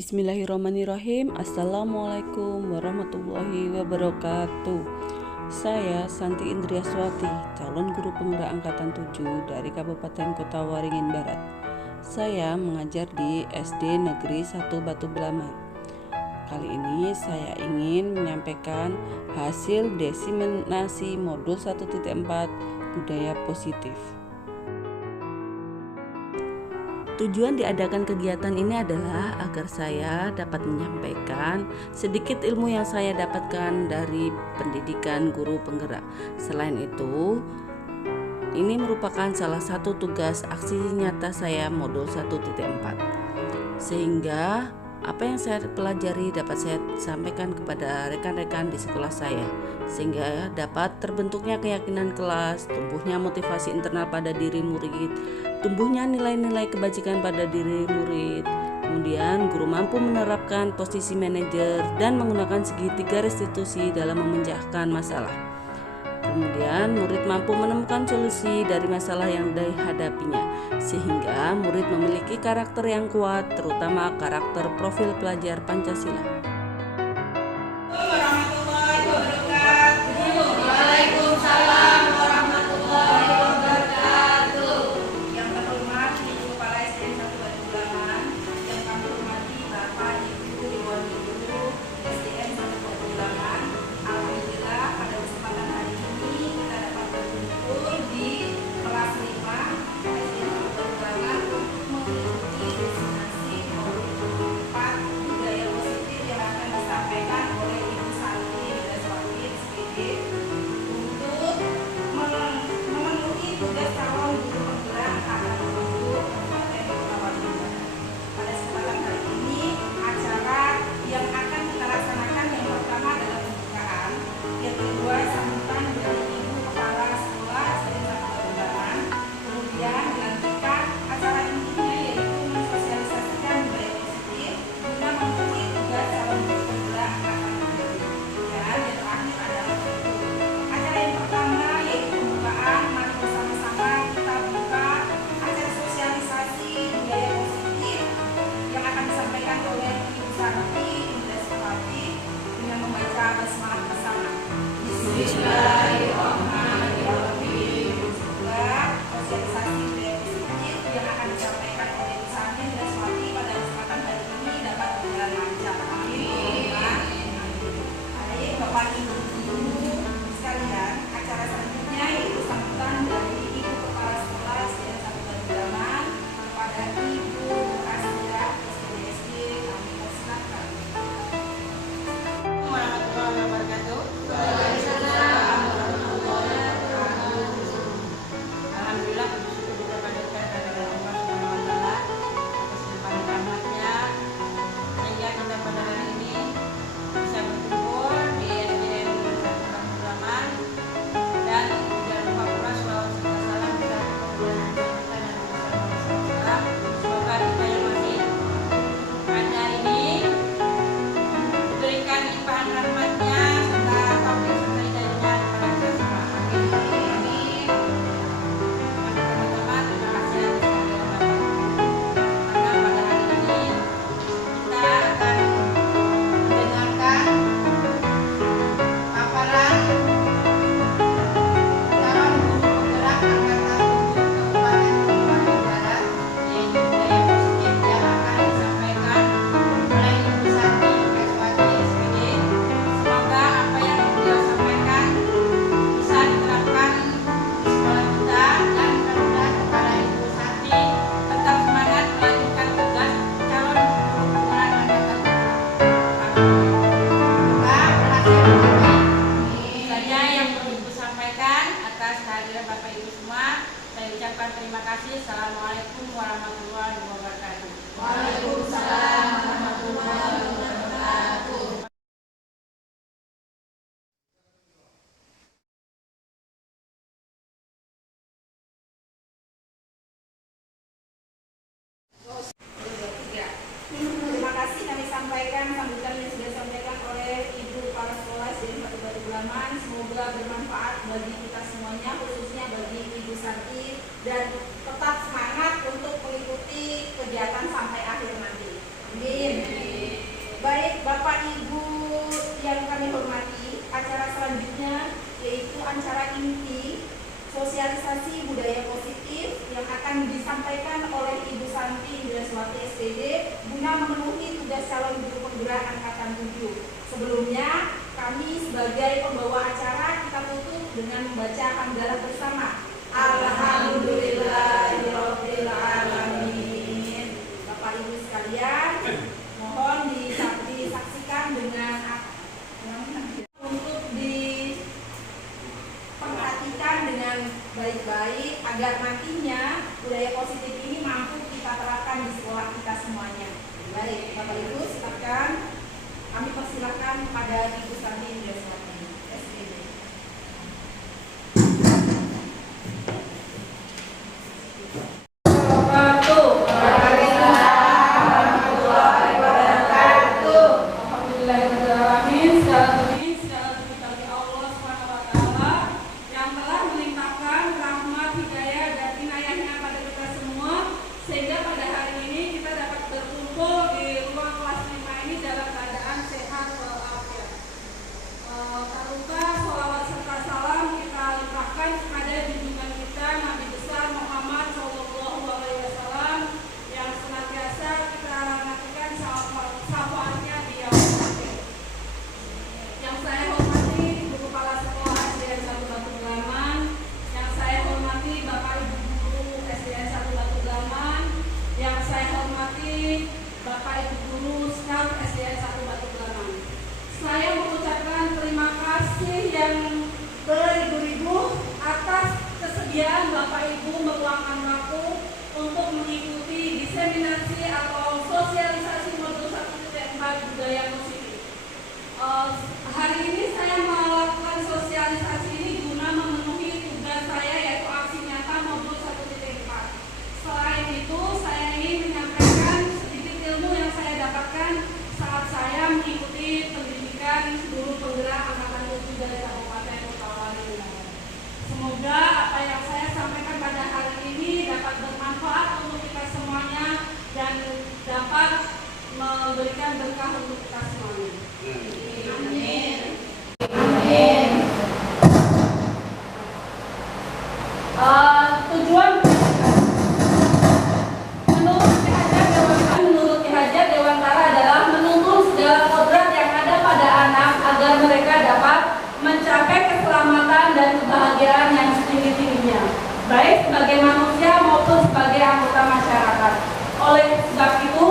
Bismillahirrahmanirrahim. Assalamualaikum warahmatullahi wabarakatuh. Saya Santi Indriaswati, calon guru penggerak angkatan 7 dari Kabupaten Kota Waringin Barat. Saya mengajar di SD Negeri 1 Batu Belaman. Kali ini saya ingin menyampaikan hasil diseminasi modul 1.4 budaya positif. Tujuan diadakan kegiatan ini adalah agar saya dapat menyampaikan sedikit ilmu yang saya dapatkan dari pendidikan guru penggerak. Selain itu, ini merupakan salah satu tugas aksi nyata saya modul 1.4. Sehingga apa yang saya pelajari dapat saya sampaikan kepada rekan-rekan di sekolah saya, sehingga dapat terbentuknya keyakinan kelas, tumbuhnya motivasi internal pada diri murid, tumbuhnya nilai-nilai kebajikan pada diri murid. Kemudian guru mampu menerapkan posisi manajer dan menggunakan segitiga restitusi dalam memecahkan masalah. Kemudian murid mampu menemukan solusi dari masalah yang dihadapinya, sehingga murid memiliki karakter yang kuat, terutama karakter profil pelajar Pancasila. Waalaikumsalam warahmatullahi wabarakatuh. Yang terhormat Ibu Kepala SDN 1 Batu Belaman, yang kami hormati Bapak Ibu Dewan Guru SDN 1 Batu Belaman. Alhamdulillah pada kesempatan hari ini kita dapat berkumpul di kelas 5 SDN 1 Batu Belaman untuk mengikuti diseminasi modul 4 budaya positif yang akan disampaikan oleh Ibu Santi Indriaswati SPD untuk memenuhi tugas calon guru penggerak angkatan 7 Kabupaten Kota Waringin Barat. Pada kesempatan hari ini, acara yang akan kita laksanakan yang pertama adalah pembukaan, yang kedua sambutan dari Ibu Kepala Sekolah SDN 1 Batu Belaman, kemudian dilanjutkan acara intinya yaitu mensosialisasikan budaya positif guna memenuhi tugas calon guru penggerak angkatan 7. Dan yang terakhir adalah acara yang pertama yaitu pembukaan. Mari bersama-sama kita buka acara sosialisasi budaya positif yang akan disampaikan oleh Ibu Santi Indriaswati dengan membaca basmalah bersama. Bismillahirrahmanirrahim. Semoga sosialisasi budaya positif yang akan disampaikan oleh Ibu Santi Indriaswati pada kesempatan hari ini dapat berjalan lancar. Amin. Baik, Bapak Ibu guru sekalian, acara selanjutnya yaitu sambutan dari Ibu Kepala Sekolah SDN 1 Batu Belaman kepada Ibu Kasira SPDSD. Kami persilakan. Warahmatullahi wabarakatuh. Alhamdulillah bersyukur kita panjatkan kehadiran Allah Subhanahu wa taala atas limpahan rahmatnya sehingga kita pada hari ini bisa berkumpul di SDN 1 Batu Belaman, dan jangan lupa pula sholawat serta salam bisa kepada semoga kita yang masih pada ini diberikan limpahan rahmatnya serta taufik serta hidayahnya kepada kita semua. Amin. Pertama-tama terima kasih atas kehadiran Bapak karena pada hari ini kita akan mendengarkan paparan calon guru penggerak angkatan 7 Kabupaten Waringin Barat, yaitu budaya positif yang akan disampaikan oleh Ibu Santi Indriaswati SPD. Semoga apa yang beliau sampaikan bisa diterapkan di sekolah kita, dan mudah-mudahan kepada Ibu Santi tetap semangat melanjutkan tugas calon guru penggerak angkatan 7. Semoga berhasil mencapai saja yang perlu Ibu sampaikan. Atas kehadiran Bapak Ibu semua, saya ucapkan terima kasih. Assalamualaikum warahmatullahi wabarakatuh. Waalaikumsalam warahmatullahi wabarakatuh. Terima kasih kami sampaikan sambutan yang sudah disampaikan oleh Ibu Kepala Sekolah SDN 1 Batu Belaman. Semoga bermanfaat bagi kita semuanya, khususnya bagi Ibu Santi, dan tetap semangat untuk mengikuti kegiatan sampai akhir nanti. Amin. acara selanjutnya, yaitu acara inti sosialisasi budaya positif yang akan disampaikan oleh Ibu Santi Indraswati SPD guna memenuhi tugas calon guru penggerak angkatan 7. Sebelumnya, kami sebagai pembawa acara kita tutup dengan membaca hamdalah bersama. Alhamdulillahirabbil alamin. Bapak Ibu sekalian, mohon disaksikan dengan untuk diperhatikan dengan baik-baik agar nantinya budaya positif ini mampu kita terapkan di sekolah kita semuanya. Baik, Bapak Ibu, silakan. Kami persilakan pada Ibu Santi Indraswati SPD. Bapak Ibu meluangkan waktu untuk mengikuti diseminasi atau sosialisasi modul 1.4 budaya positif. Hari ini saya melakukan sosialisasi ini guna memenuhi tugas saya, yaitu aksi nyata modul 1.4. Selain itu, saya ingin menyampaikan sedikit ilmu yang saya dapatkan saat saya mengikuti pendidikan guru penggerak angkatan 7 dari Kabupaten Kepulauan. Semoga apa yang saya sampaikan pada hari ini dapat bermanfaat untuk kita semuanya dan dapat memberikan berkah untuk kita semuanya. Amin. Amin. Tujuan menurut Ki Hajar Dewantara adalah menuntun segala kodrat yang ada pada anak agar mereka dapat mencapai keselamatan dan kebahagiaan yang setinggi-tingginya, baik sebagai manusia maupun sebagai anggota masyarakat. Oleh sebab itu,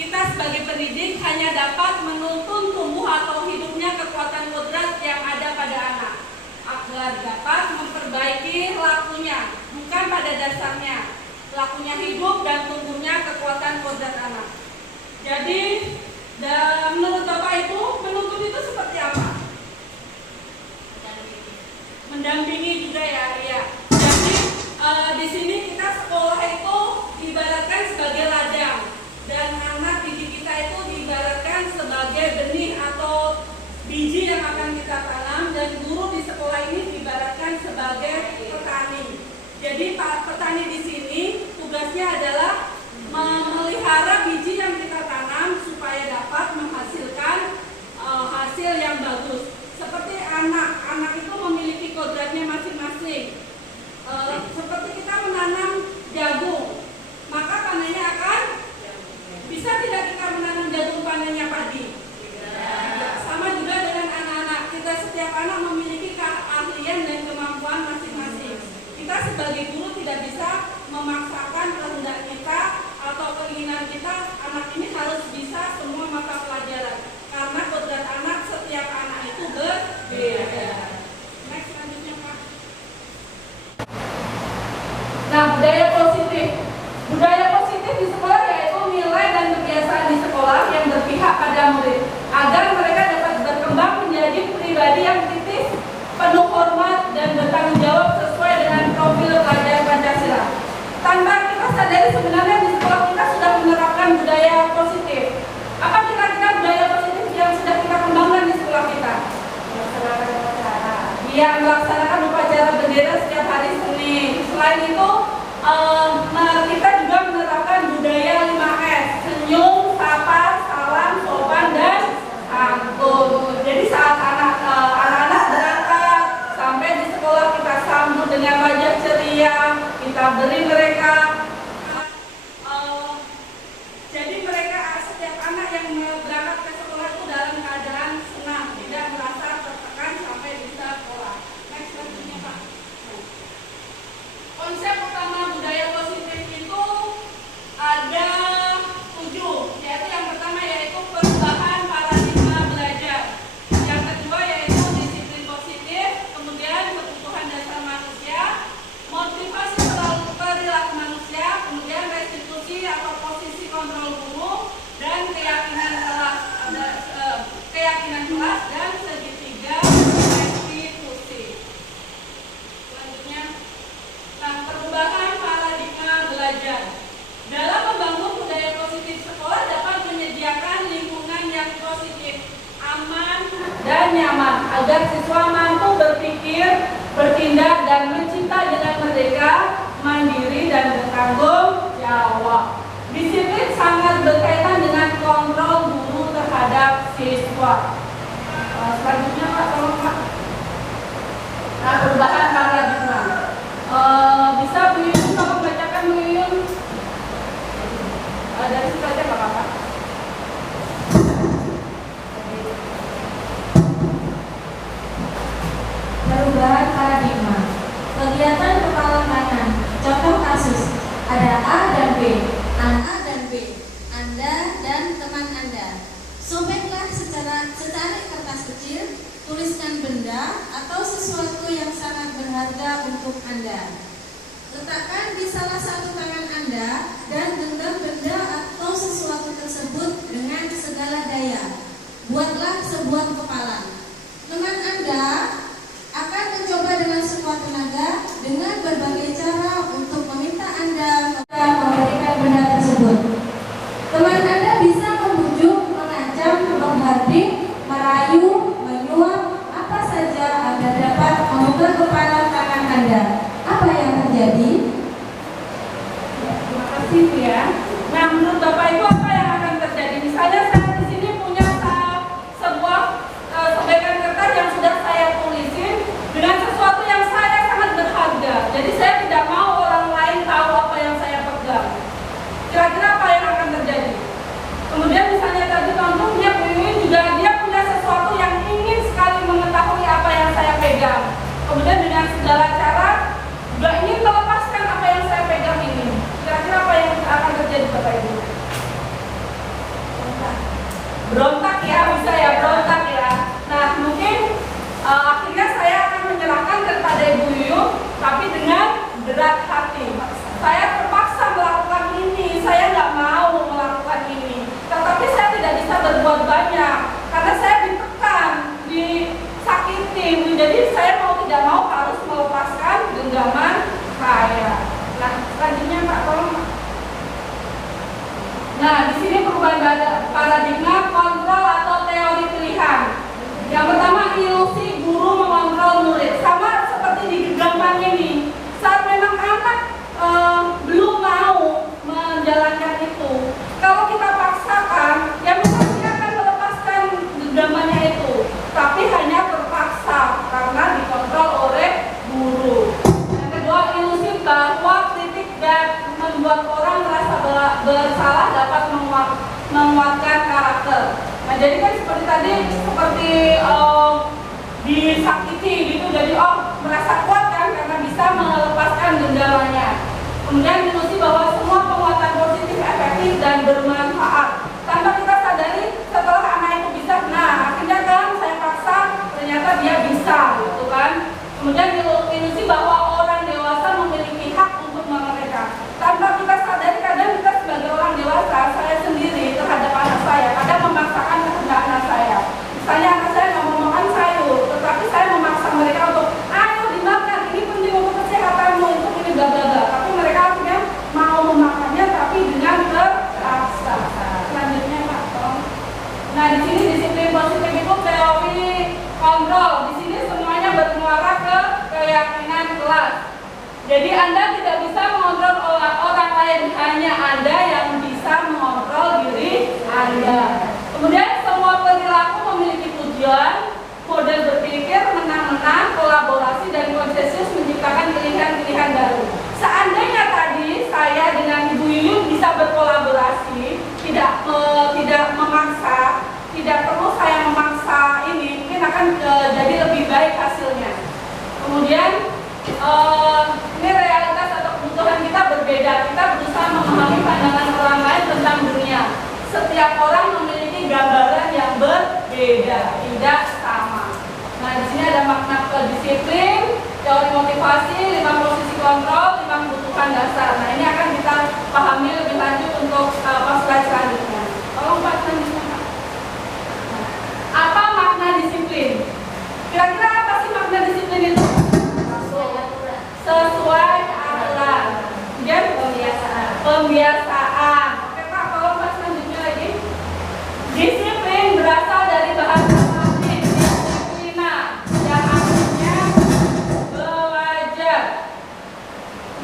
kita sebagai pendidik hanya dapat menuntun tumbuh atau hidupnya kekuatan kodrat yang ada pada anak, agar dapat memperbaiki lakunya, bukan pada dasarnya. Lakunya hidup dan tumbuhnya kekuatan kodrat anak. Jadi, menurut Bapak Ibu, menuntun itu seperti apa? Mendampingi juga ya. Jadi di sini kita sekolah itu diibaratkan sebagai ladang dan anak didik kita itu diibaratkan sebagai benih atau biji yang akan kita tanam, dan guru di sekolah ini diibaratkan sebagai petani. Jadi para petani di sini tugasnya adalah memelihara biji yang kita tanam supaya dapat menghasilkan hasil yang bagus. Seperti anak itu memiliki kodratnya masing-masing. Seperti kita menanam jagung, maka panennya akan bisa tidak kita menanam jagung panennya padi. Sama juga dengan anak-anak, kita setiap anak memiliki keahlian dan kemampuan masing-masing. Kita sebagai guru tidak bisa memaksakan kehendak kita atau keinginan kita anak ini harus bisa semua mata pelajaran, karena kodrat anak setiap anak itu berbeda. Next, selanjutnya Pak. Nah, budaya positif. Budaya positif di sekolah yaitu nilai dan kebiasaan di sekolah yang berpihak pada murid, agar mereka dapat berkembang menjadi pribadi yang kritis, penuh hormat dan bertanggung jawab sesuai dengan profil pelajar Pancasila. Tanpa kita sadari sebenarnya di sekolah kita sudah menerapkan budaya anak-anak yang berangkat ke sekolah itu dalam keadaan senang, tidak merasa tertekan sampai bisa sekolah. Next selanjutnya Pak. Konsep utama budaya positif itu ada 7, yaitu yang pertama yaitu perubahan paradigma belajar, yang kedua yaitu disiplin positif, kemudian kebutuhan dasar manusia, motivasi perilaku manusia, kemudian restitusi atau posisi kontrol guru, dan keyakinan kelas dan segitiga restitusi. Selanjutnya, nah, perubahan paradigma belajar. Dalam membangun budaya positif, sekolah dapat menyediakan lingkungan yang positif, aman, dan nyaman agar siswa mampu berpikir, bertindak, dan mencipta dengan merdeka, mandiri, dan bertanggung jawab. Disiplin sangat berkaitan dengan kontrol guru terhadap siswa. Selanjutnya Pak, tolong Pak. Nah, perubahan paradigma. Bisa Bu Yuyun tolong bacakan Bu Yuyun. Dari situ aja nggak apa-apa. Perubahan paradigma. Kegiatan kepala kanan. Contoh kasus. Ada A dan B. A dan B. Anda dan teman Anda. Sobeklah secari kertas kecil, tuliskan benda atau sesuatu yang sangat berharga untuk Anda. Letakkan di salah satu tangan Anda dan genggam benda atau sesuatu tersebut dengan segala daya. Buatlah sebuah kepalan. Teman Anda akan mencoba dengan sekuat tenaga dengan berbagai cara untuk meminta Anda memberikan benda tersebut. Teman Anda bisa membujuk, mengancam, menghardik, merayu, menyuap, apa saja agar dapat memukul kepala tangan Anda. Apa yang terjadi? Ya, terima kasih Bu ya. Nah, menurut Bapak Ibu apa yang akan terjadi? Misalnya saya di sini punya sebuah sebekan kertas yang sudah saya tulisin dengan sesuatu yang saya sangat berharga. Jadi saya tidak mau orang lain tahu apa yang saya pegang. Kira-kira apa yang akan terjadi? Kemudian misalnya tadi contohnya Bu Yuyun juga dia punya sesuatu yang ingin sekali mengetahui apa yang saya pegang. Kemudian dengan segala cara juga ingin melepaskan apa yang saya pegang ini. Kira-kira apa yang akan terjadi Bapak Ibu? Berontak ya, bisa ya berontak ya. Nah mungkin akhirnya saya akan menyerahkan kepada Ibu Yuyun, tapi dengan berat hati. Saya terpaksa melakukan ini, saya nggak mau melakukan ini. Tetapi saya tidak bisa berbuat banyak karena saya ditekan, disakiti. Jadi saya mau tidak mau harus melepaskan genggaman saya. Nah, selanjutnya Pak, tolong. Nah, di sini perubahan paradigma kontrol atau teori pilihan. Yang pertama, ilusi guru mengontrol murid. Sama seperti di gambar ini. Saat memang anak belum mau menjalankan itu, kalau kita paksakan, ya mungkin dia akan melepaskan genggamannya itu. Tapi hanya terpaksa karena dikontrol oleh guru. Yang kedua, ilusi bahwa kritik dan membuat orang merasa bersalah dapat menguatkan karakter. Nah, jadi kan seperti tadi, seperti disakiti gitu, jadi merasa kuat kan karena bisa melepaskan genggamannya. Kemudian ilusi bahwa semua penguatan positif efektif dan bermanfaat. Tanpa kita sadari, setelah anak itu bisa, nah akhirnya kan saya paksa, ternyata dia bisa gitu kan. Kemudian ilusi bahwa orang dewasa memiliki hak untuk memerintah. Tanpa kita sadari, kadang kita sebagai orang dewasa, saya sendiri terhadap anak saya, kadang memaksakan kehendak anak saya. Misalnya anak saya nggak mau makan sayur, tetapi saya memaksa mereka untuk, ayo dimakan, ini penting untuk kesehatanmu, untuk ini bla bla bla. Tapi mereka akhirnya mau memakannya, tapi dengan terpaksa. Selanjutnya Pak, tolong. Nah, di sini disiplin positif itu teori kontrol. Di sini semuanya bermuara ke keyakinan kelas. Jadi Anda tidak bisa mengontrol orang lain, hanya Anda yang bisa mengontrol diri Anda. Kemudian semua perilaku memiliki tujuan, model berpikir, menang-menang, kolaborasi, dan konsensus menciptakan pilihan-pilihan baru. Seandainya tadi saya dengan Ibu Yuyun bisa berkolaborasi, tidak memaksa, tidak perlu saya memaksa ini, mungkin akan jadi lebih baik hasilnya. Kemudian ini realitas atau kebutuhan kita berbeda. Kita berusaha memahami pandangan orang lain tentang dunia. Setiap orang memiliki gambaran yang berbeda, tidak sama. Nah, di sini ada makna disiplin, teori motivasi, 5 posisi kontrol, 5 kebutuhan dasar. Nah, ini akan kita pahami lebih lanjut untuk slide selanjutnya. Tolong Pak, selanjutnya Pak. Apa makna disiplin? Kira-kira apa sih makna disiplin itu? Sesuai aturan. Kemudian pembiasaan. Oke Pak, tolong Pak selanjutnya lagi. Disiplin berasal dari bahasa Latin disiplina, yang artinya belajar.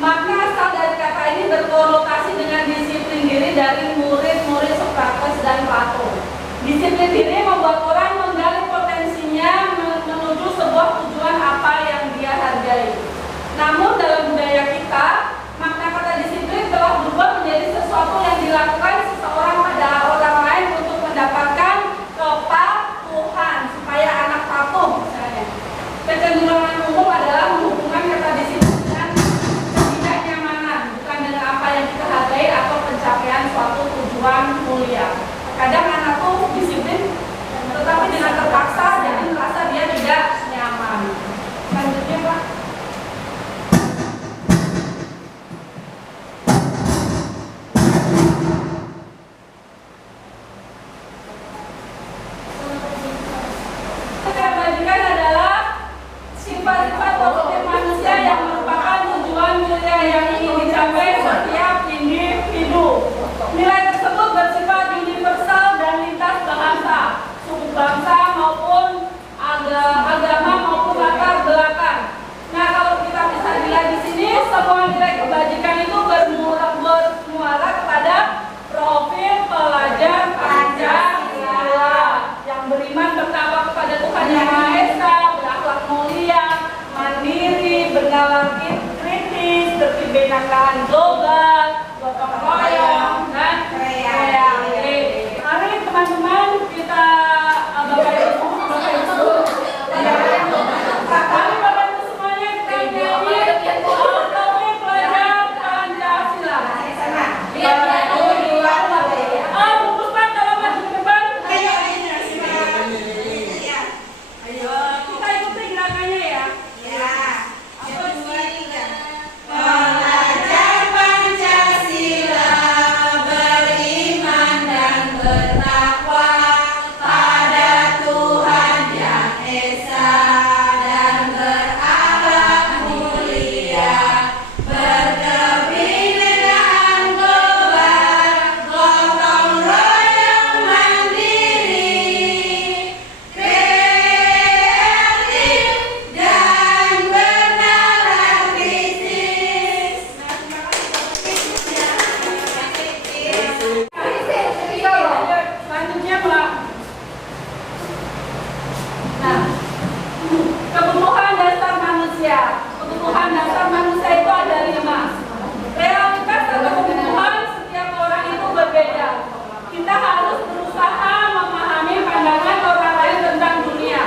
Makna asal dari kata ini berkonotasi dengan disiplin diri dari murid-murid Sokrates dan Plato. Disiplin diri membuat orang menggali potensinya menuju sebuah tujuan apa yang dia hargai. Namun dalam budaya kita, makna kata disiplin telah berubah menjadi sesuatu yang dilakukan seseorang pada orang lain untuk mendapatkan kepatuhan, supaya anak patuh misalnya. Kecenderungan umum adalah menghubungkan kata disiplin dengan ketidaknyamanan, bukan dengan apa yang kita hargai atau pencapaian suatu tujuan mulia. Kadang anak tuh disiplin, tetapi dengan terpaksa, jadi merasa dia tidak nyaman. Selanjutnya Pak. Kebajikan adalah sifat-sifat positif manusia yang merupakan tujuan mulia yang ingin dicapai setiap individu. Nilai tersebut bersifat universal dan lintas bahasa, suku bangsa maupun agama maupun latar belakang. Nah, kalau kita bisa dilihat di sini, semua nilai kebajikan itu bermuara kepada profil pelajar Pancasila yang beriman bertakwa kepada Tuhan Yang Maha Esa, berakhlak mulia, mandiri, bernalar kritis, berkebinekaan global, gotong royong, dan kreatif. Mari teman-teman kita Bapak Ibu, mari Bapak Ibu semuanya kita nyanyi profil pelajar Pancasila. Bu Puspa kalau maju ke depan. Ayo, kita ikuti gerakannya ya. Pelajar Pancasila beriman dan bertakwa pada Tuhan Yang Esa dan berakhlak mulia, berkebinekaan global, gotong royong mandiri, kreatif dan bernalar kritis. Selanjutnya Pak. Nah, kebutuhan dasar manusia. Kebutuhan dasar manusia itu ada 5. Realitas atau kebutuhan setiap orang itu berbeda. Kita harus berusaha memahami pandangan orang lain tentang dunia.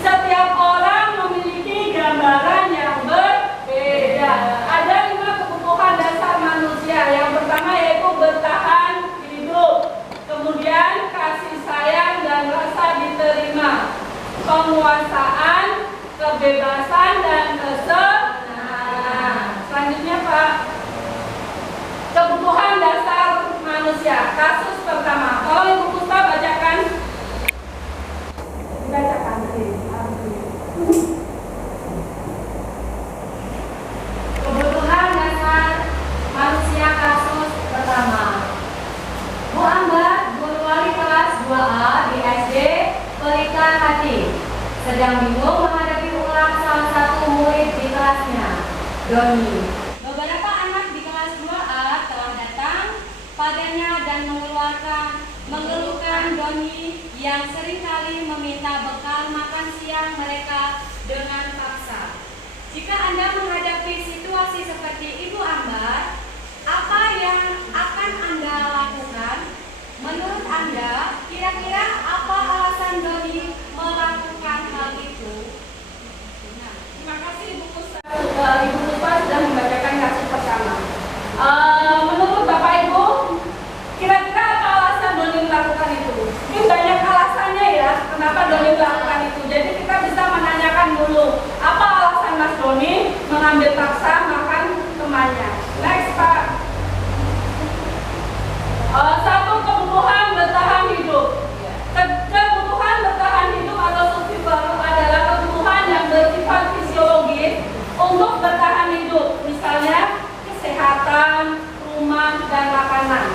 Setiap orang memiliki gambaran yang berbeda. Ada 5 kebutuhan dasar manusia. Yang pertama yaitu bertahan hidup. Kemudian kasih sayang dan rasa diterima, penguasaan, kebebasan dan kesenangan. Selanjutnya Pak, kebutuhan dasar manusia. Kasus pertama, kalau Ibu Puspa bacakan. Dibacakan tadi. Kebutuhan dasar manusia kasus pertama. Bu Ambar, guru wali kelas 2A di SD Pelita Hati, sedang bingung menghadapi ulang salah satu murid di kelasnya, Doni. Beberapa anak di kelas 2A telah datang padanya dan mengeluhkan Doni yang seringkali meminta bekal makan siang mereka dengan paksa. Jika Anda menghadapi situasi seperti Ibu Ambar, apa yang akan Anda lakukan? Menurut Anda, kira-kira apa alasan Doni melakukan hal itu? Terima kasih Ibu Puspa sudah membacakan kasus pertama. Menurut Bapak Ibu, kira-kira apa alasan Doni melakukan itu? Mungkin banyak alasannya ya, kenapa Doni melakukan itu. Jadi kita bisa menanyakan dulu, apa alasan Mas Doni mengambil paksa makan temannya. Next Pak. Satu, kebutuhan bertahan hidup. Kebutuhan bertahan hidup atau survival adalah kebutuhan yang bersifat fisiologis untuk bertahan hidup, misalnya kesehatan, rumah, dan makanan.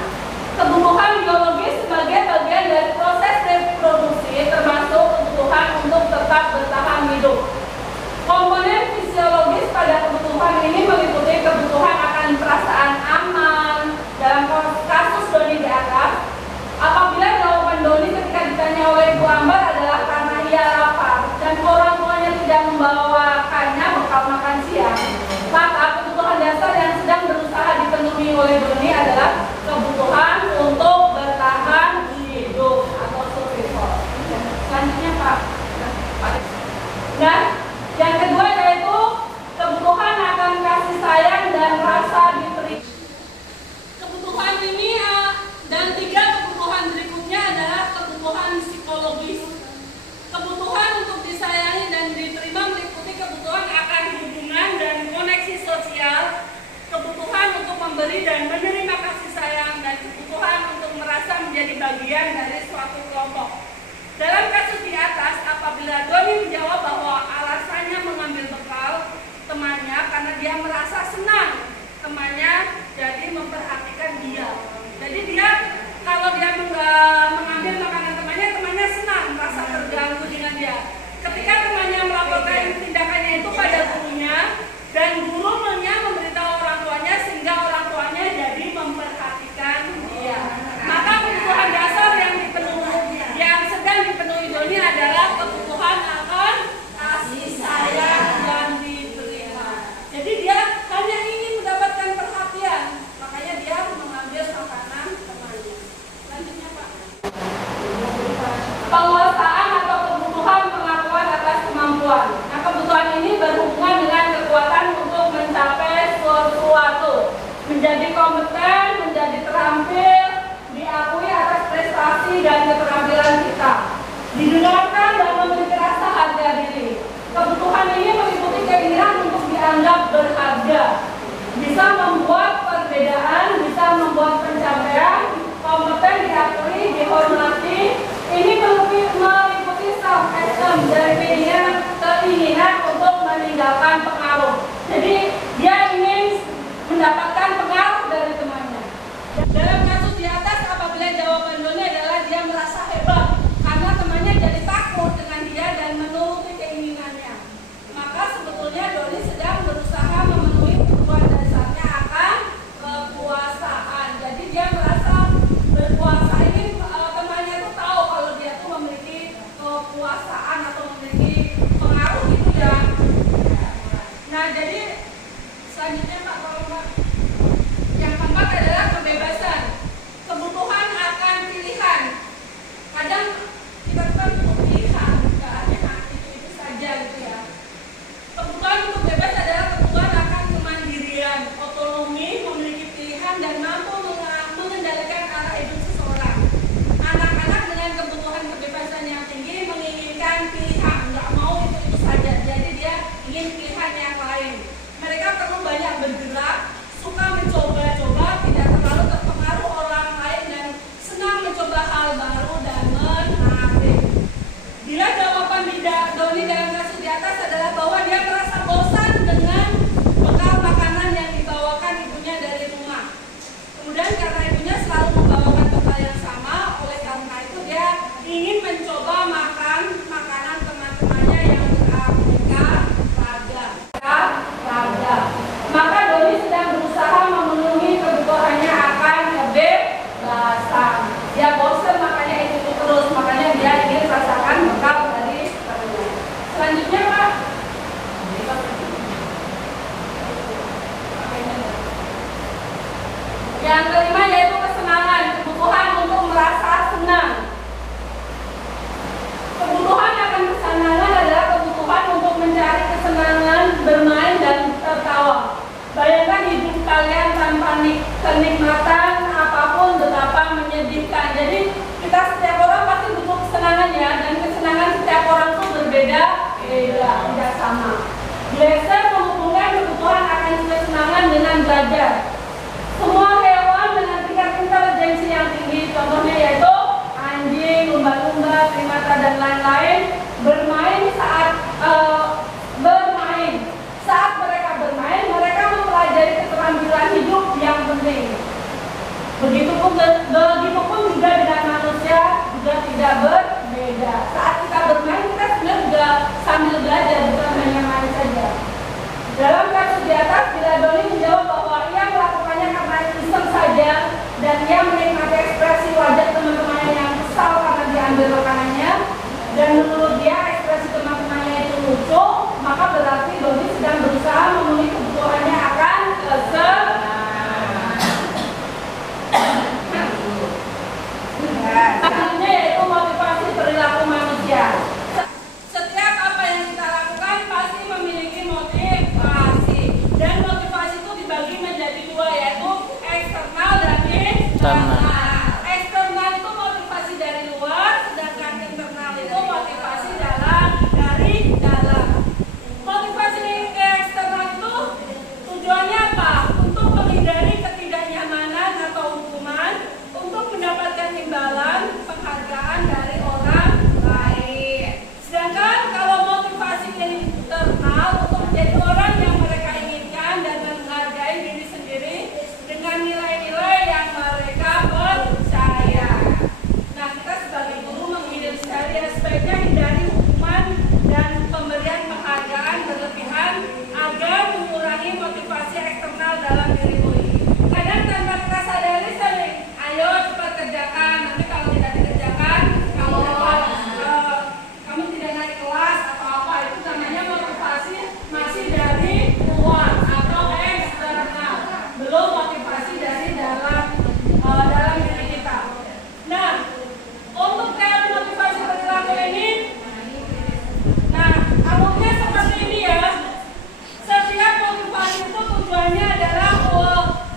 Kebutuhan biologis sebagai bagian dari proses reproduksi termasuk kebutuhan untuk tetap bertahan hidup. Komponen fisiologis pada kebutuhan ini meliputi kebutuhan akan perasaan aman. Dalam kasus Doni di atas, apabila jawaban Doni ketika ditanya oleh Bu Ambar adalah karena ia lapar dan orang tuanya tidak membawakannya bekal makan siang, maka kebutuhan dasar yang sedang berusaha dipenuhi oleh Doni adalah kebutuhan untuk bertahan hidup atau survival. Selanjutnya Pak. Nah, yang kedua yaitu kebutuhan akan kasih sayang dan rasa diberi. Kebutuhan ini dan tiga kebutuhan berikutnya adalah kebutuhan psikologis. Kebutuhan untuk disayangi dan diterima meliputi kebutuhan akan hubungan dan koneksi sosial, kebutuhan untuk memberi dan menerima kasih sayang, dan kebutuhan untuk merasa menjadi bagian dari suatu kelompok. Dalam kasus di atas, apabila Doni menjawab bahwa alasannya mengambil bekal temannya karena dia merasa senang temannya jadi memperhatikan dia. Jadi dia kalau dia mengambil makanan temannya senang, merasa terganggu dengan dia. Ketika temannya melaporkan tindakannya itu pada gurunya dan gurunya memberitahu orang tuanya sehingga orang tuanya jadi memperhatikan dia. Maka kebutuhan dasar yang sedang dipenuhi Doni adalah kebutuhan akan kasih sayang dan diterima. Jadi dia hanya ingin mendapatkan perhatian, makanya dia mengambil makanan temannya. Selanjutnya Pak. Penguasaan atau kebutuhan pengakuan atas kemampuan. Nah, kebutuhan ini berhubungan dengan kekuatan untuk mencapai sesuatu, menjadi kompeten, menjadi terampil, diakui atas prestasi dan keterampilan kita, didengarkan dan memiliki rasa harga diri. Kebutuhan ini meliputi keinginan untuk dianggap berharga, bisa membuat perbedaan, bisa membuat pencapaian, kompeten, diakui, dihormati. Ini meliputi self-esteem dari keinginan untuk meninggalkan pengaruh. Jadi dia ingin mendapatkan pengaruh dari temannya. Dalam kasus di atas, apabila jawaban Doni adalah dia merasa hebat karena temannya jadi takut dengan dia dan menuruti keinginannya, maka sebetulnya Doni sedang berusaha memenuhi kebutuhan dasarnya akan kekuasaan. Jadi dia merasa berkuasa. Ini temannya tuh tahu kalau dia tuh memiliki kekuasaan atau memiliki pengaruh gitu ya. Nah, jadi selanjutnya Pak, kalau Pak. Yang keempat adalah kebebasan. Kebutuhan akan pilihan. Kadang kita bukan untuk pilihan, nggak hanya itu saja gitu ya. Kebutuhan untuk bebas adalah kebutuhan akan kemandirian, otonomi, memiliki pilihan dan mampu mengendalikan arah hidup seseorang. Anak-anak dengan kebutuhan kebebasan yang tinggi menginginkan pilihan, nggak mau itu saja. Jadi dia ingin pilihan yang lain. Mereka perlu banyak bergerak, suka mencoba-coba, tidak terlalu terpengaruh orang lain dan senang mencoba hal baru dan menarik. Bila jawaban Doni dalam kasus di atas adalah bahwa dia merasa bosan dengan bekal makanan yang dibawakan ibunya dari rumah. Kemudian karena ibunya selalu membawakan bekal yang sama, oleh karena itu dia ingin mencoba makan makanan teman-temannya yang beraneka ragam. Maka Doni sedang berusaha memenuhi kebutuhannya akan kebebasan. Dia bosan makanya itu terus, makanya dia ingin rasakan bekal dari temannya. Selanjutnya Pak. Yang kelima yaitu kesenangan, kebutuhan untuk merasa senang. kalian tanpa kenikmatan apapun betapa menyedihkan. Jadi kita setiap orang pasti butuh kesenangan ya, dan kesenangan setiap orang itu berbeda, tidak sama. Glaser menghubungkan kebutuhan akan kesenangan dengan belajar. Semua hewan dengan tingkat intelijensi yang tinggi, contohnya yaitu anjing, lumba-lumba, primata dan lain-lain, bermain saat mereka bermain, mereka mempelajari keterampilan hidup yang penting. Begitupun juga dengan manusia juga tidak berbeda. Saat kita bermain, kita sebenarnya juga sambil belajar, bukan hanya main saja. Dalam kasus di atas, bila Doni menjawab bahwa ia melakukannya karena iseng saja dan ia menikmati ekspresi wajah teman-temannya yang kesal karena diambil makanannya, dan menurut dia ekspresi teman-temannya itu lucu, maka berarti Doni sedang berusaha memenuhi kebutuhannya akan kesenangan. Selanjutnya yaitu motivasi perilaku manusia. Setiap apa yang kita lakukan pasti memiliki motivasi, dan motivasi itu dibagi menjadi dua, yaitu eksternal dan internal. Eksternal itu motivasi dari luar, sedangkan internal itu motivasi dari dalam. Motivasi eksternal itu tujuannya apa? Untuk menghindari ketidaknyamanan atau hukuman, untuk mendapatkan imbalan, penghargaan dari orang lain. Sedangkan kalau motivasi internal untuk menjadi orang yang mereka inginkan dan menghargai diri sendiri dengan nilai-nilai yang mereka percaya. Nah, kita sebagai guru menginginkan sekali aspeknya hindari hukuman dan pemberian penghargaan berlebihan agar mengurangi motivasi eksternal dalam diri murid. Kadang tanpa kita sadari sering, ayo cepat kerjakan, nanti kalau tidak dikerjakan, kamu tidak naik kelas atau apa, itu namanya motivasi masih dari luar atau eksternal, belum motivasi dari dalam diri kita. Nah, untuk teori motivasi perilaku ini, nah, alurnya seperti ini ya. Setiap motivasi itu tujuannya adalah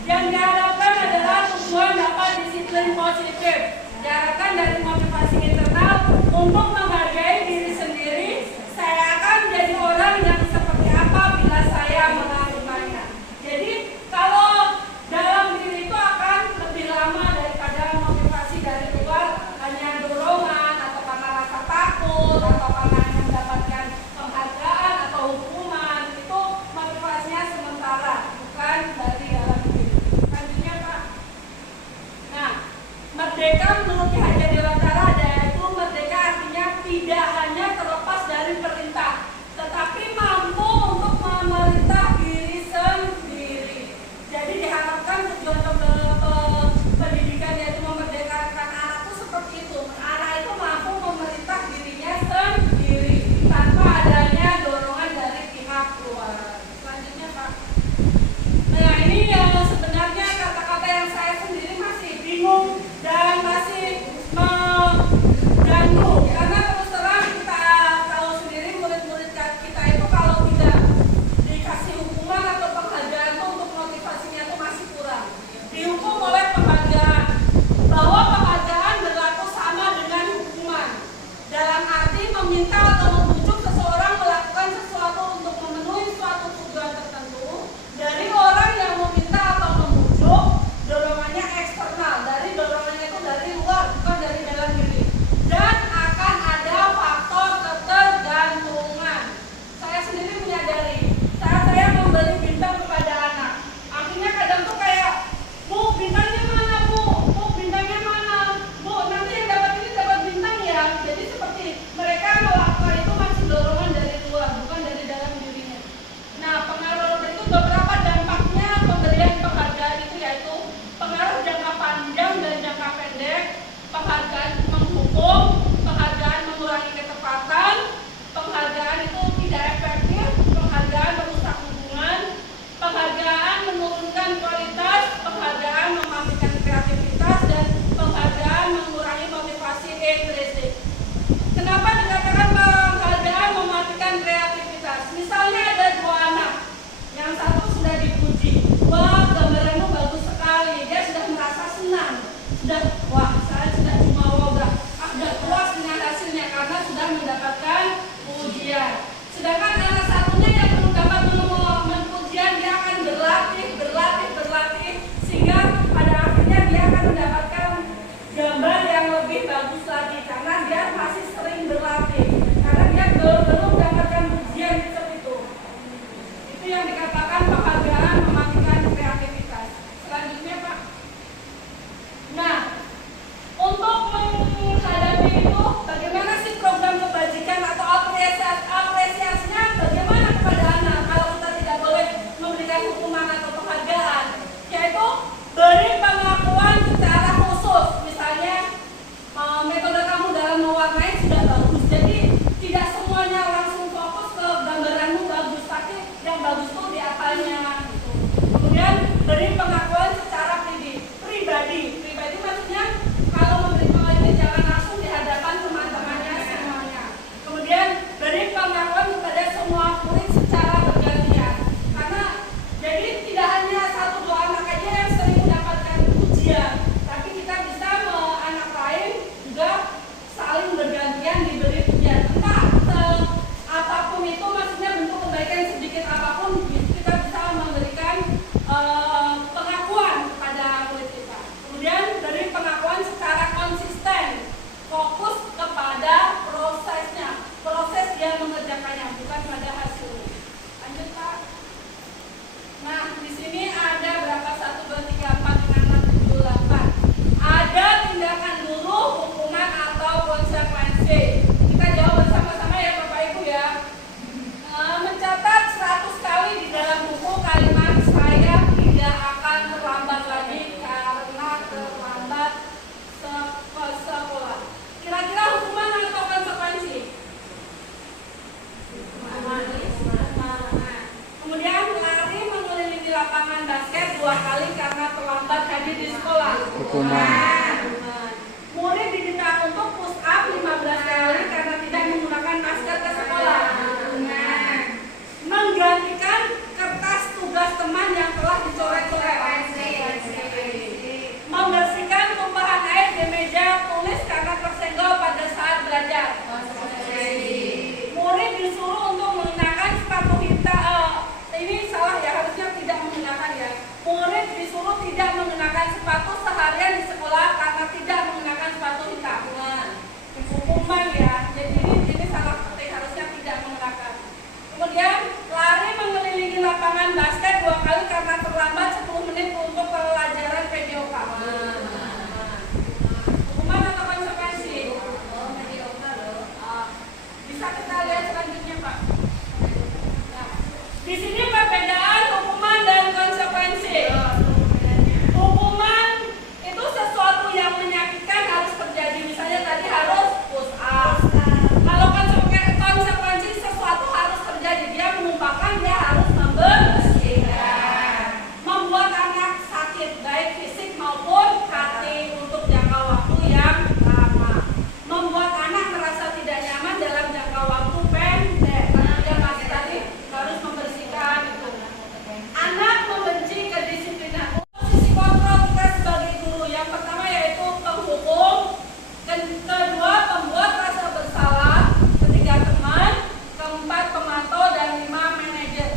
yang diharapkan adalah tujuan dapat disiplin positif. Diharapkan dari motivasi internal untuk menghargai diri sendiri. Saya akan menjadi orang yang seperti apa bila saya melakukannya. Jadi kalau dalam diri itu akan lebih lama daripada motivasi dari luar, hanya dorongan atau karena rasa takut atau karena mendapatkan penghargaan atau hukuman. Itu motivasinya sementara, bukan dari dalam diri. Selanjutnya Pak. Nah, merdeka menurut Ki Hajar Dewantara yaitu merdeka artinya tidak hanya terlepas dari perintah, tetapi mampu untuk memerintah diri sendiri. Jadi diharapkan tujuan pendidikan yaitu memerdekakan anak itu seperti itu. Anak itu mampu memerintah dirinya sendiri tanpa adanya dorongan dari pihak luar. Selanjutnya Pak. Nah, ini yang sebenarnya kata-kata yang saya sendiri masih bingung dan masih mengganggu, karena terus terang kita tahu sendiri murid-murid kita itu kalau tidak dikasih hukuman atau penghargaan itu untuk motivasinya itu masih kurang. Dihukum oleh penghargaan, bahwa penghargaan berlaku sama dengan hukuman dalam arti meminta atau membujuk seseorang melakukan sesuatu untuk memenuhi suatu tujuan tertentu. Dari orang yang meminta atau membujuk, dorongannya eksternal, dari dorongannya itu dari luar, bukan dari dalam diri, dan akan ada faktor ketergantungan. Saya sendiri menyadari saat saya memberi bintang kepada anak, akhirnya kadang tuh kayak, Bu, bintangnya mana Bu? Bu, bintangnya mana? Bu, nanti yang dapat ini dapat bintang ya. Jadi seperti mereka melakukan itu masih dorongan dari luar, bukan dari dalam dirinya. Nah, pengaruh itu beberapa dampaknya pemberian penghargaan itu yaitu pengaruh jangka panjang dan jangka pendek. Penghargaan menghukum, penghargaan mengurangi ketepatan, penghargaan itu tidak efektif, penghargaan merusak hubungan, penghargaan menurunkan kualitas, penghargaan mematikan kreativitas, dan penghargaan mengurangi motivasi intrinsik. Kenapa dikatakan penghargaan mematikan kreativitas? Misalnya ada dua anak, yang satu sudah dipuji, wah gambar kebahagiaan diberi pujian. Entah apapun itu, maksudnya bentuk kebaikan sedikit apapun, kita bisa memberikan pengakuan kepada murid kita. Kemudian dari pengakuan secara konsisten, fokus kepada prosesnya, proses dia mengerjakannya, bukan pada hasilnya. Lanjut Pak. Nah, di sini ada berapa? 1, 2, 3, 4, 5, 6, 7, 8. Ada tindakan guru, hukuman atau konsekuensi. Kita jawab bersama-sama ya Bapak Ibu ya. Mencatat 100 kali di dalam buku kalimat saya tidak akan terlambat lagi karena terlambat sekolah. Kira-kira hukuman atau konsekuensi? Kemudian lari mengelilingi lapangan basket 2 kali karena terlambat hadir di sekolah. Hukuman. Murid diminta untuk push up 15 kali karena tidak menggunakan masker ke sekolah. Menggantikan kertas tugas teman yang telah dicoret-coret. Membersihkan tumpahan air di meja tulis karena tersenggol pada saat belajar. Murid disuruh untuk mengenakan sepatu hitam. Ini salah ya, harusnya tidak mengenakan ya. Murid disuruh tidak mengenakan sepatu seharian di sekolah karena tidak mengenakan sepatu hitam. Hukuman ya. Jadi ini salah ketik, harusnya tidak mengenakan. Kemudian lari mengelilingi lapangan basket 2 kali karena terlambat 10 menit untuk pelajaran video call. Hukuman atau konsekuensi? Bisa kita lihat selanjutnya Pak. Nah, di sini perbedaan hukuman dan konsekuensi. Hukuman itu sesuatu yang menyakitkan harus terjadi. Misalnya tadi harus push up. Kalau konsekuensi sesuatu harus terjadi. Dia mengumpulkan, dia harus membersihkan. Membuat anak sakit baik fisik maupun hati untuk jangka waktu yang lama. Membuat anak merasa tidak nyaman dalam jangka waktu pendek. Karena dia masih tadi harus membersihkan itu. Anak membenci kedisiplinan. Posisi kontrol kita sebagai guru yang pertama yaitu penghukum, kedua pembuat rasa bersalah, ketiga teman, keempat pemantau, dan 5 manajer.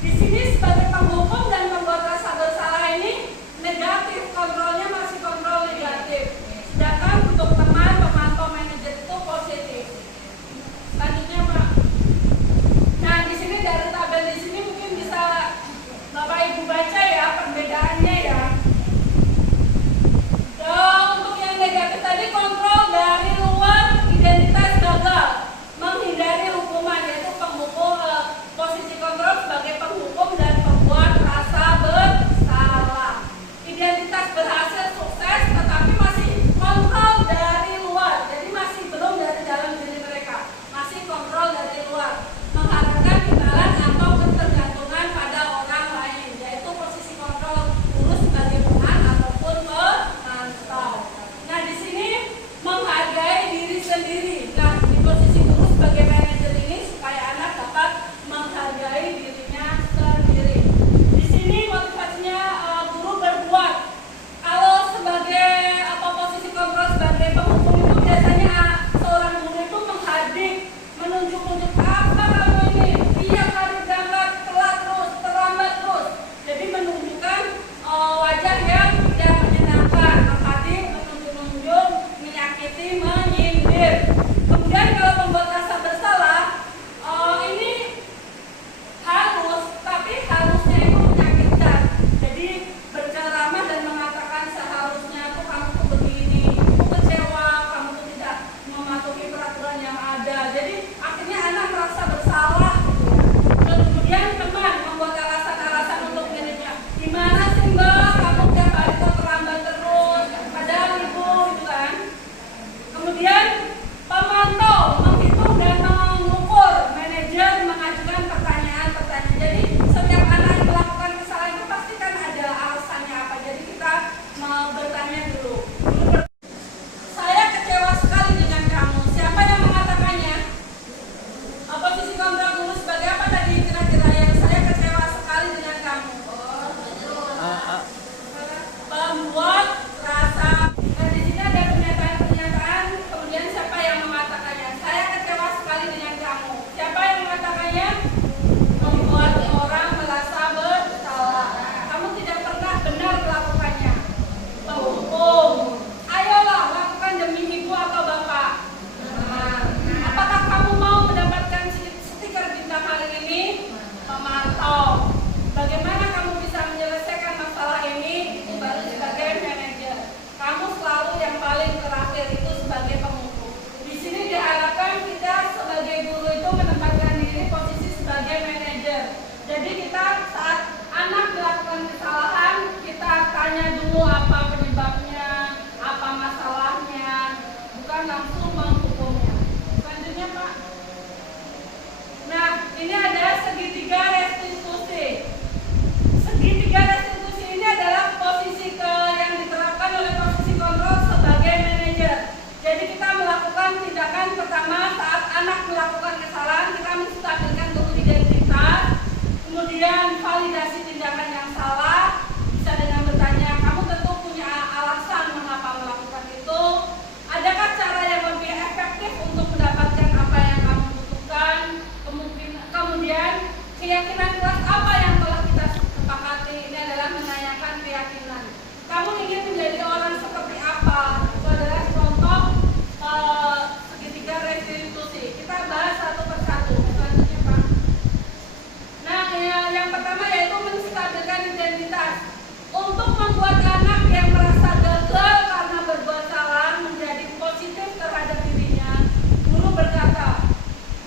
Di sini sebagai penghukum dan pembuat rasa bersalah ini negatif, kontrolnya masih kontrol negatif. Sedangkan untuk teman, pemantau, manajer itu positif. Selanjutnya Pak. Nah di sini dari tabel di sini mungkin bisa Bapak Ibu baca ya perbedaannya ya. Untuk yang negatif tadi kontrol dari luar, identitas gagal, menghindari hukuman yaitu penghukum, posisi kontrol sebagai penghukum dan pembuat rasa bersalah. Identitas berhasil sukses tetapi masih kontrol dari luar, jadi masih belum dari dalam diri mereka, masih kontrol dari luar, mengharapkan imbalan atau ketergantungan pada orang lain, yaitu posisi kontrol guru sebagai peran ataupun pemantau. Nah di sini menghargai diri sendiri. Nah di posisi guru sebagai manajer ini supaya anak dapat menghargai dirinya sendiri. Di sini motivasinya guru berbuat. Kalau sebagai posisi kontrol sebagai penghukum itu biasanya seorang guru itu menghadik, menunjuk-nunjuk apa kamu ini, tiap hari berangkat telat terus, terlambat terus. Jadi menunjukkan wajah yang tidak menyenangkan, menghadik, menunjuk-nunjuk, menyakiti, menyindir. Selanjutnya Pak. Nah, ini ada segitiga restitusi. Segitiga restitusi ini adalah posisi yang diterapkan oleh posisi kontrol sebagai manajer. Jadi kita melakukan tindakan pertama saat anak melakukan kesalahan, kita menstabilkan dulu identitas, kemudian validasi tindakan yang salah, bisa dengan bertanya, kamu tentu punya alasan mengapa melakukan itu, adakah cara yang lebih efektif untuk mendapatkan apa yang kamu butuhkan, kemudian keyakinan kelas apa yang telah kita sepakati. Ini adalah menanyakan keyakinan. Kamu ingin menjadi orang seperti apa? Itu adalah contoh segitiga restitusi. Kita bahas satu persatu. Selanjutnya Pak. Nah, yang pertama yaitu menstabilkan identitas. Untuk membuat anak yang merasa gagal karena berbuat salah menjadi positif terhadap dirinya, guru berkata,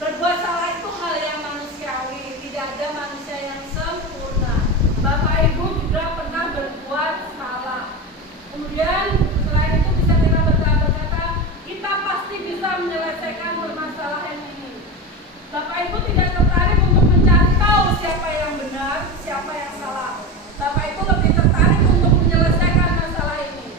berbuat salah itu hal yang manusiawi, tidak ada manusia yang sempurna. Bapak Ibu juga pernah berbuat salah. Kemudian selain itu bisa kita berkata, kita pasti bisa menyelesaikan permasalahan ini. Bapak Ibu tidak tertarik untuk mencari tahu siapa yang benar, siapa yang salah. Bapak Ibu lebih tertarik untuk menyelesaikan masalah ini.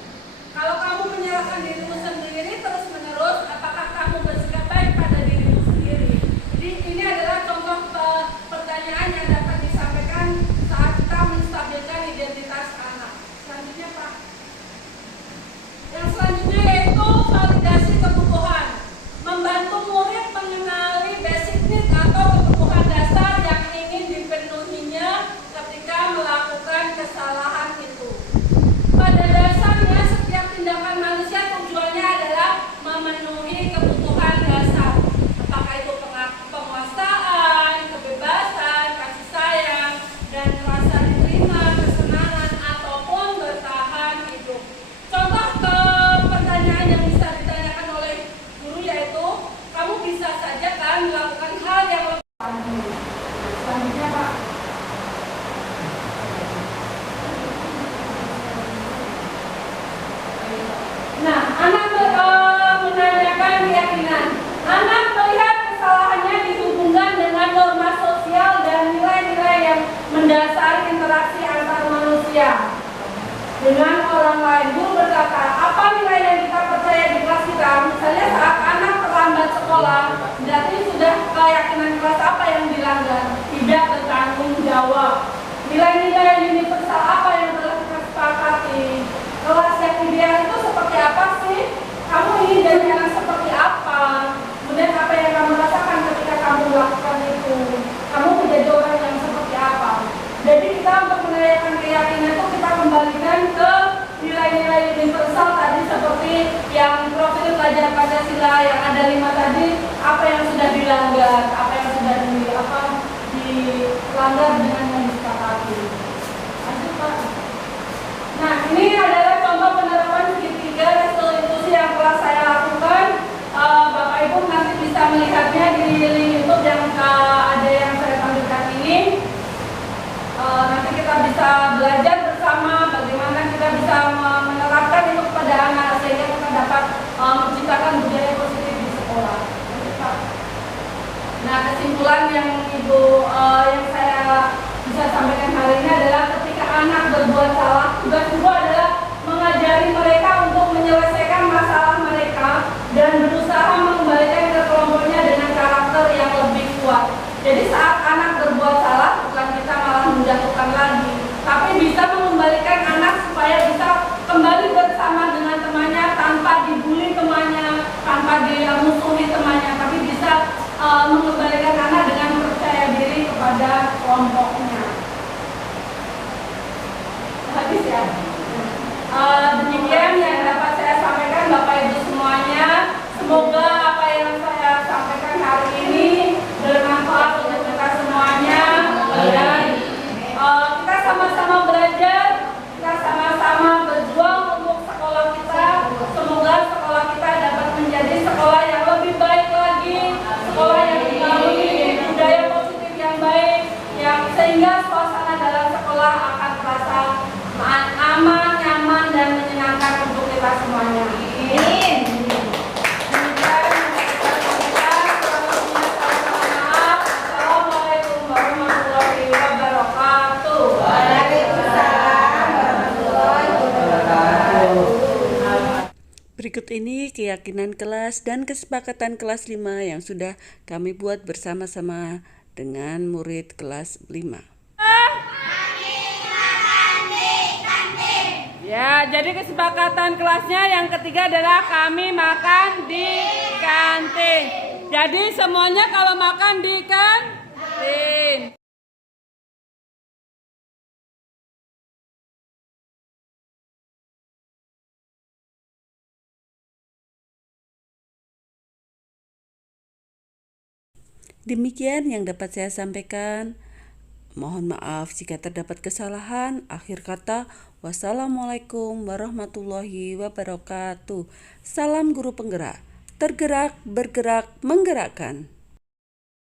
Kalau kamu menyalahkan dirimu sendiri terus menerus, apakah kamu bersikap baik pada dirimu sendiri? Jadi ini adalah contoh pertanyaan yang dapat disampaikan saat kita menstabilkan identitas anak. Selanjutnya Pak. Yang selanjutnya yaitu validasi kebutuhan. Membantu murid mengenali basic need atau kebutuhan dasar yang ingin dipenuhinya ketika melakukan kesalahan itu. Pada dasarnya setiap tindakan manusia tujuannya adalah memenuhi kebutuhan dasar. Apakah itu penguasaan, kebebasan, kasih sayang, dan rasa diterima, kesenangan, ataupun bertahan hidup. Contoh pertanyaan yang bisa ditanyakan oleh guru yaitu, kamu bisa saja kan melakukan hal yang lebih selanjutnya Pak. Nah, anak menanyakan keyakinan. Anak melihat kesalahannya dihubungkan dengan norma sosial dan nilai-nilai yang mendasari interaksi antar manusia dengan orang lain. Guru berkata, apa nilai yang kita percaya di kelas kita? Misalnya saat anak terlambat sekolah, berarti sudah keyakinan kelas apa yang dilanggar? Tidak bertanggung jawab. Nilai-nilai universal apa yang telah kita sepakati? Kelas yang ideal itu seperti apa sih? Kamu ingin jadi anak seperti apa? Kemudian apa yang kamu rasakan ketika kamu melakukan itu? Kamu menjadi orang yang seperti apa? Jadi kita untuk menanyakan keyakinan itu kita kembalikan ke nilai-nilai universal tadi seperti yang profil pelajar Pancasila yang ada 5 tadi, apa yang sudah dilanggar, apa yang sudah dilanggar dengan yang disepakati. Lanjut Pak. Nah, ini adalah contoh penerapan segitiga restitusi yang telah saya lakukan. Bapak Ibu nanti bisa melihatnya di link YouTube yang ada yang saya tampilkan ini. Nanti kita bisa belajar bersama bagaimana kita bisa menerapkan itu kepada anak sehingga kita dapat menciptakan budaya positif di sekolah. Nah, kesimpulan yang yang saya bisa sampaikan hari ini adalah ketika anak berbuat salah, tugas guru adalah mengajari mereka untuk menyelesaikan masalah mereka dan berusaha mengembalikan ke kelompoknya dengan karakter yang lebih kuat. Jadi saat anak berbuat salah, bukan kita malah menjatuhkan lagi, tapi bisa mengembalikan anak supaya bisa kembali bersama dengan temannya tanpa dibully temannya, tanpa dimusuhi temannya, tapi bisa mengembalikan anak dengan percaya diri kepada kelompoknya. Habis ya. Demikian yang dapat saya sampaikan Bapak Ibu semuanya. Semoga apa yang saya sampaikan hari ini bermanfaat untuk kita semuanya dan kita sama-sama belajar, kita sama-sama berjuang untuk sekolah kita. Semoga sekolah kita dapat menjadi sekolah yang lebih baik lagi, sekolah yang dilalui keyakinan kelas dan kesepakatan kelas 5 yang sudah kami buat bersama-sama dengan murid kelas 5. Ya, jadi kesepakatan kelasnya yang ketiga adalah kami makan di kantin. Jadi semuanya kalau makan di kantin. Demikian yang dapat saya sampaikan. Mohon maaf jika terdapat kesalahan. Akhir kata, wassalamualaikum warahmatullahi wabarakatuh. Salam guru penggerak, tergerak, bergerak, menggerakkan.